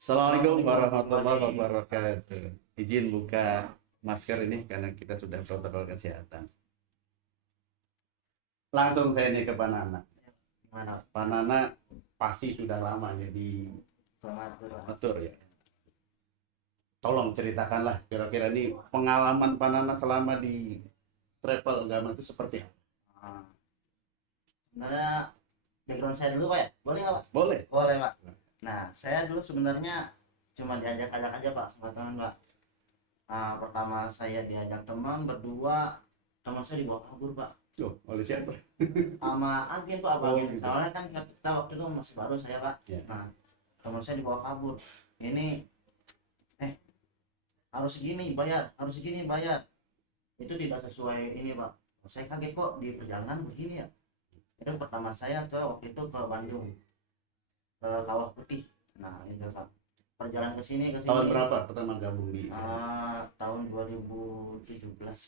Assalamualaikum warahmatullahi wabarakatuh. Izin buka masker ini karena kita sudah protokol kesehatan. Langsung saya nih ke Pak Nana. Mana Pak Nana pasti sudah lama jadi pengatur amatur ya. Tolong ceritakanlah kira-kira nih pengalaman Pak Nana selama di travel agama itu seperti apa? ah, sebenarnya background saya dulu pak ya, boleh nggak pak? Boleh. Boleh pak. Nah saya dulu sebenarnya cuma diajak-ajak aja pak sama teman pak. Pertama saya diajak teman berdua, teman saya dibawa kabur pak Loh, oleh siapa? sama agen pak, Oh, agen. gitu. Soalnya kan kita waktu itu masih baru saya pak. Ya. Nah teman saya dibawa kabur, ini harus segini bayar, harus segini bayar, itu tidak sesuai ini pak. Saya kaget kok di perjalanan begini ya. Itu pertama saya waktu itu ke Bandung, ke Kawah Putih. Nah itu pak, perjalanan ke sini Tahun berapa pertama gabung di tahun 2017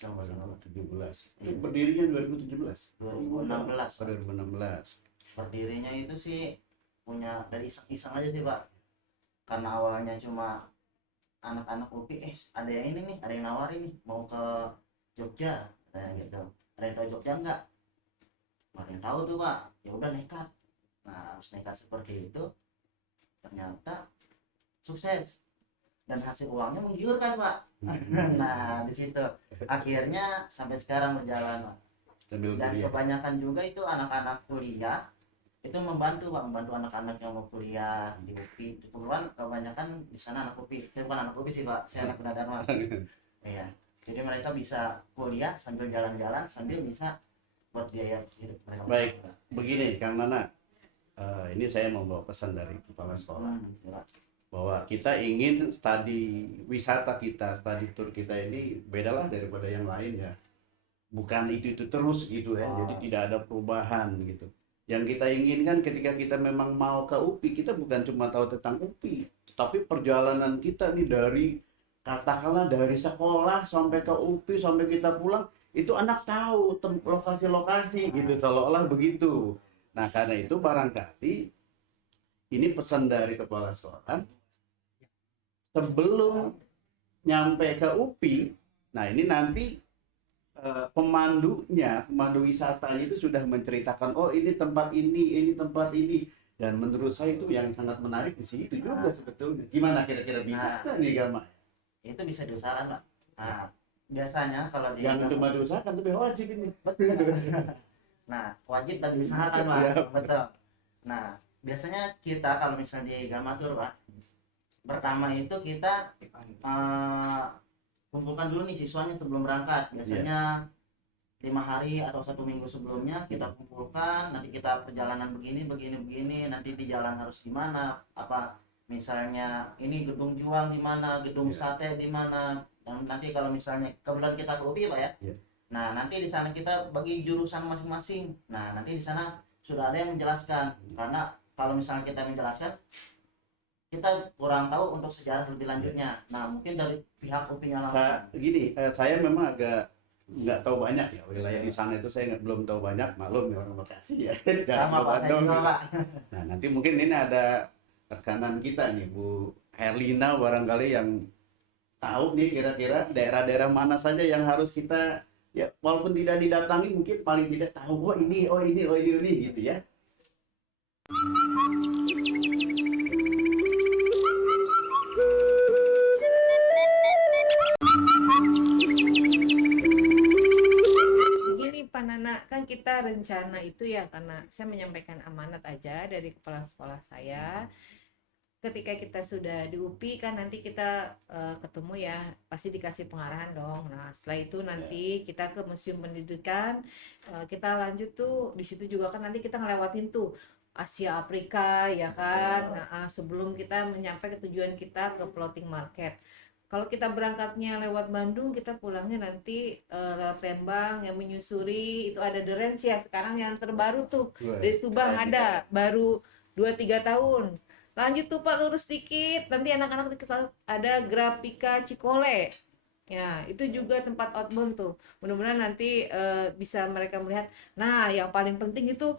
kalau nggak salah. 2017? Berdirinya 2017. 2016 Pak. 2016. Berdirinya itu sih punya dari iseng-iseng aja sih pak, karena awalnya cuma anak-anak UPI, ada yang ini nih, ada yang nawarin nih mau ke Jogja, gitu. Ada yang tahu Jogja nggak? Nggak ada yang tahu tuh pak. Ya udah nekat. Nah harus nekat seperti itu, ternyata sukses dan hasil uangnya menggiurkan pak. Nah di situ akhirnya sampai sekarang berjalan pak. Sambil Dan kuliah. kebanyakan juga itu anak-anak kuliah itu membantu pak, membantu anak-anak yang mau kuliah di UPI. Kebetulan kebanyakan di sana anak UPI. Saya bukan anak UPI sih pak, saya anak Gunadarma. Iya, jadi mereka bisa kuliah sambil jalan-jalan sambil bisa buat biaya hidup mereka. Baik, begini Kang Nana, ini saya mau bawa pesan dari kepala sekolah Ya. bahwa kita ingin studi wisata kita, studi tour kita ini bedalah daripada yang lain ya. Bukan itu terus gitu ya, jadi tidak ada perubahan gitu. Yang kita inginkan ketika kita memang mau ke UPI, kita bukan cuma tahu tentang UPI, tapi perjalanan kita nih dari katakanlah dari sekolah sampai ke UPI sampai kita pulang itu anak tahu lokasi-lokasi gitu, seolah-olah begitu. Nah karena itu barangkali ini pesan dari kepala sekolah sebelum nyampe ke UPI. Nah ini nanti pemandu wisatanya itu sudah menceritakan, oh ini tempat ini tempat ini, dan menurut saya itu yang sangat menarik di situ juga sebetulnya. Gimana kira-kira bisa nih Gama? Itu bisa diusahakan pak. Nah biasanya kalau di Jangan cuma diusahakan tapi wajib ini. betul. Nah wajib dan diusahakan pak. Ya. Betul. Nah biasanya kita kalau misalnya di Gamatur pak, pertama itu kita kumpulkan dulu nih siswanya sebelum berangkat. Biasanya 5 hari atau 1 minggu sebelumnya kita kumpulkan. Nanti kita perjalanan begini begini begini, nanti di jalan harus gimana, apa misalnya ini gedung juang di mana, gedung sate di mana. Dan nanti kalau misalnya kebetulan kita ke UPI pak ya, nah nanti di sana kita bagi jurusan masing-masing. Nah nanti di sana sudah ada yang menjelaskan, karena kalau misalnya kita menjelaskan kita kurang tahu untuk sejarah lebih lanjutnya. Nah mungkin dari pihak UPI-nya Nah, langsung. gini, saya memang agak nggak tahu banyak ya wilayah di sana itu, saya belum tahu banyak, maklum ya orang Bekasi ya. Sama pak, saya juga pak. Nah nanti mungkin ini ada rekanan kita nih Bu Herlina barangkali yang tahu nih kira-kira daerah-daerah mana saja yang harus kita, ya walaupun tidak didatangi mungkin paling tidak tahu, oh ini oh ini oh ini gitu ya. Begini Pak Nana, kan kita rencana itu ya, karena saya menyampaikan amanat aja dari kepala sekolah saya. Ketika kita sudah di UPI kan nanti kita ketemu ya, pasti dikasih pengarahan dong. Nah setelah itu nanti kita ke Museum Pendidikan, kita lanjut tuh di situ juga kan nanti kita ngelewatin tuh Asia Afrika ya kan. Nah, sebelum kita menyampai ke tujuan kita ke floating market. Kalau kita berangkatnya lewat Bandung, kita pulangnya nanti lewat Lembang yang menyusuri itu ada The Range ya. Sekarang yang terbaru tuh dari Subang ada baru 2-3 tahun. Lanjut tuh Pak, lurus dikit. Nanti anak-anak ada Grafika Cikole. Ya, itu juga tempat outbound tuh. Mudah-mudahan nanti bisa mereka melihat. Nah, yang paling penting itu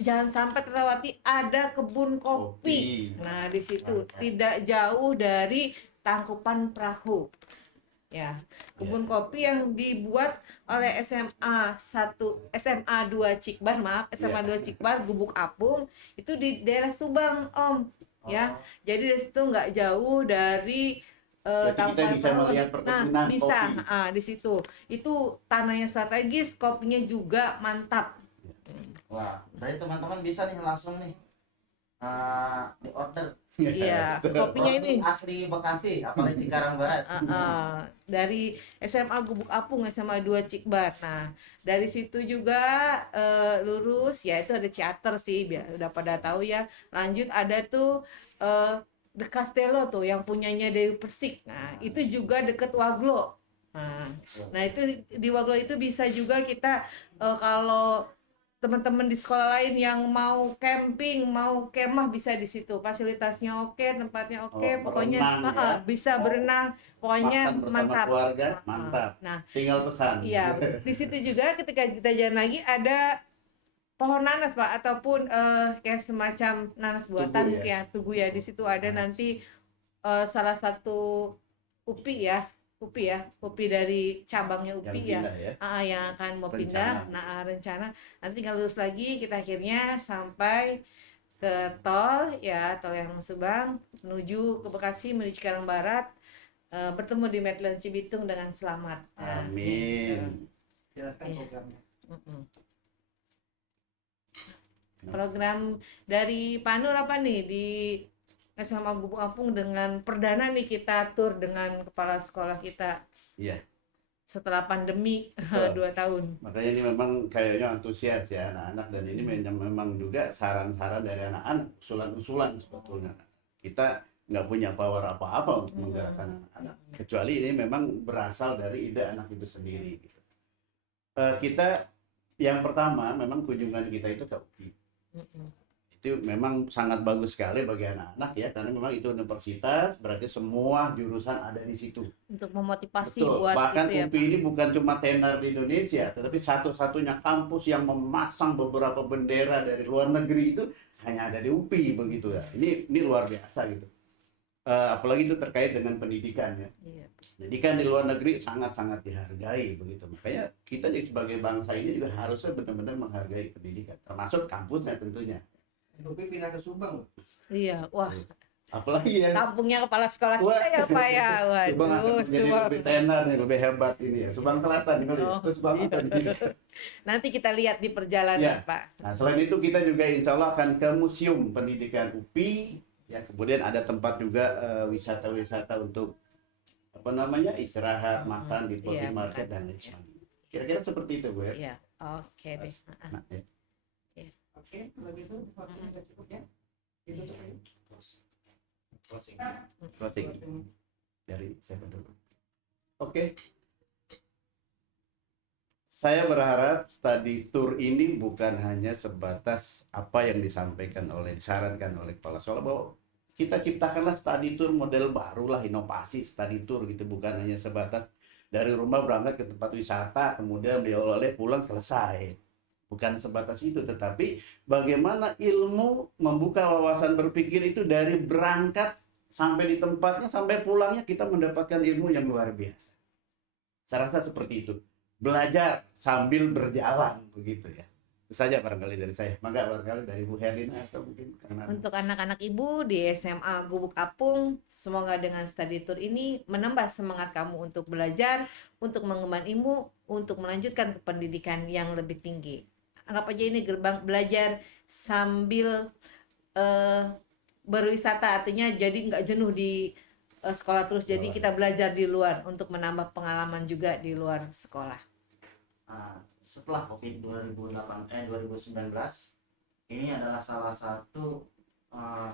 jangan sampai terlewati ada kebun kopi. Nah, di situ tidak jauh dari Tangkupan Perahu. Ya, kebun kopi yang dibuat oleh SMA 2 Cikbar, SMA 2 Cikbar Gubuk Apung itu di daerah Subang, Om. Ya. Jadi dari situ nggak jauh dari Berarti kita Tangkupan bisa Perahu. melihat Nah, perkebunan bisa, kopi. di situ. Itu tanahnya strategis, kopinya juga mantap. Wah, berarti teman-teman bisa nih langsung nih di order Iya, kopinya roti ini asli Bekasi, apalagi Cikarang Barat. dari SMA Gubuk Apung, SMA 2 Cikbar. Nah, dari situ juga lurus ya itu ada Ciater sih, biar udah pada tahu ya. Lanjut ada tuh The Castello tuh yang punyanya Dewi Persik. Nah, itu juga deket Waglo. Nah, itu di Waglo itu bisa juga kita kalau teman-teman di sekolah lain yang mau camping, mau kemah bisa di situ. Fasilitasnya oke, tempatnya oke, pokoknya berenang ya. bisa berenang, pokoknya Makan bersama mantap. keluarga, mantap. Nah, Tinggal pesan. iya, di situ juga ketika kita jalan lagi ada pohon nanas, Pak, ataupun kayak semacam nanas buatan Tugu ya. tugu ya. Di situ ada nanti salah satu UPI ya, UPI dari cabangnya Yang UPI ya, pindah ya. yang akan mau Rencana. pindah. Nah, rencana nanti tinggal lurus lagi, kita akhirnya sampai ke tol ya, tol yang Subang menuju ke Bekasi, menuju Cikarang Barat, bertemu di Medland Cibitung dengan selamat. Nah, gitu. Amin. Jelaskan Iya. programnya. Program dari Pak Nur apa nih di SMA Gubuk Apung dengan perdana nih kita tur dengan kepala sekolah kita Iya. setelah pandemi Betul. 2 tahun. Makanya ini memang kayaknya antusias ya anak-anak, dan ini memang juga saran-saran dari anak-anak, usulan-usulan sebetulnya. Kita nggak punya power apa-apa untuk menggerakkan anak-anak, kecuali ini memang berasal dari ide anak itu sendiri. Gitu. Kita yang pertama memang kunjungan kita itu ke UPI. Itu memang sangat bagus sekali bagi anak-anak ya, karena memang itu universitas, berarti semua jurusan ada di situ. Untuk memotivasi Betul. buat Bahkan itu ya, UPI Pak. ini bukan cuma tenar di Indonesia, tetapi satu-satunya kampus yang memasang beberapa bendera dari luar negeri itu hanya ada di UPI begitu ya. Ini luar biasa gitu. Apalagi itu terkait dengan pendidikan ya. Iya. Pendidikan di luar negeri sangat-sangat dihargai begitu. Makanya kita sebagai bangsa ini juga harusnya benar-benar menghargai pendidikan, termasuk kampusnya tentunya. Upi pindah ke Subang loh. Iya, wah, Apalagi ya. kampungnya kepala sekolah Wah. kita ya, Pak ya. Subang akan Waduh, menjadi Subang. lebih tenar nih, lebih hebat ini ya. Subang Selatan nih, Oh, terus Subang iya. apa nih? Nanti kita lihat di perjalanan, Ya. Pak. Nah, selain itu kita juga insya Allah akan ke Museum Pendidikan UPI. Ya, kemudian ada tempat juga wisata-wisata untuk apa namanya istirahat, makan di floating Iya, market makan. dan lain sebagainya. Kira-kira seperti itu, Bu ya. Iya, oke deh. Nah, ya. Oke, kalau gitu waktunya udah cukup ya. Ditutup aja. Closing Closing. dari siapa dulu? Oke. Saya berharap study tour ini bukan hanya sebatas apa yang disarankan oleh kepala sekolah, bahwa kita ciptakanlah study tour model barulah, inovasi study tour gitu, bukan hanya sebatas dari rumah berangkat ke tempat wisata kemudian diolah-oleh pulang selesai. Bukan sebatas itu, tetapi bagaimana ilmu membuka wawasan berpikir itu dari berangkat sampai di tempatnya sampai pulangnya kita mendapatkan ilmu yang luar biasa. Saya rasa seperti itu. Belajar sambil berjalan begitu ya. Itu saja barangkali dari saya. Mangga barangkali dari Bu Herlina atau mungkin karena Untuk anak-anak ibu di SMA Gubuk Apung, semoga dengan study tour ini menambah semangat kamu untuk belajar, untuk mengemban ilmu, untuk melanjutkan ke pendidikan yang lebih tinggi. Anggap aja ini gerbang belajar sambil berwisata, artinya jadi nggak jenuh di sekolah terus, jadi kita belajar di luar untuk menambah pengalaman juga di luar sekolah. Setelah COVID 2019 ini adalah salah satu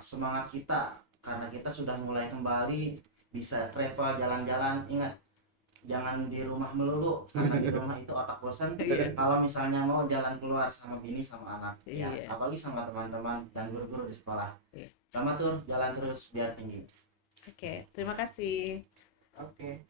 semangat kita, karena kita sudah mulai kembali bisa travel, jalan-jalan. Ingat, jangan di rumah melulu, karena di rumah itu otak bosan. Kalau misalnya mau jalan keluar sama bini sama anak, ya, Iya. apalagi sama teman-teman dan guru-guru di sekolah. Iya. Selamat tur, jalan terus biar tinggi. Oke, terima kasih. Oke.